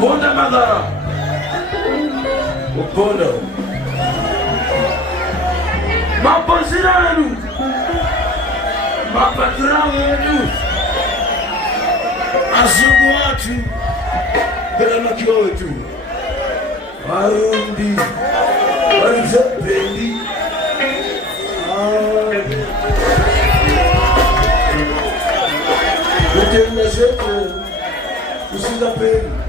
Ponda madhara. Uponda. Mapazira yenu. Mapazira yenu. Asubu watu. Bila makio wetu. Ayundi. Wanzependi. Utenda zetu. Usizapeni.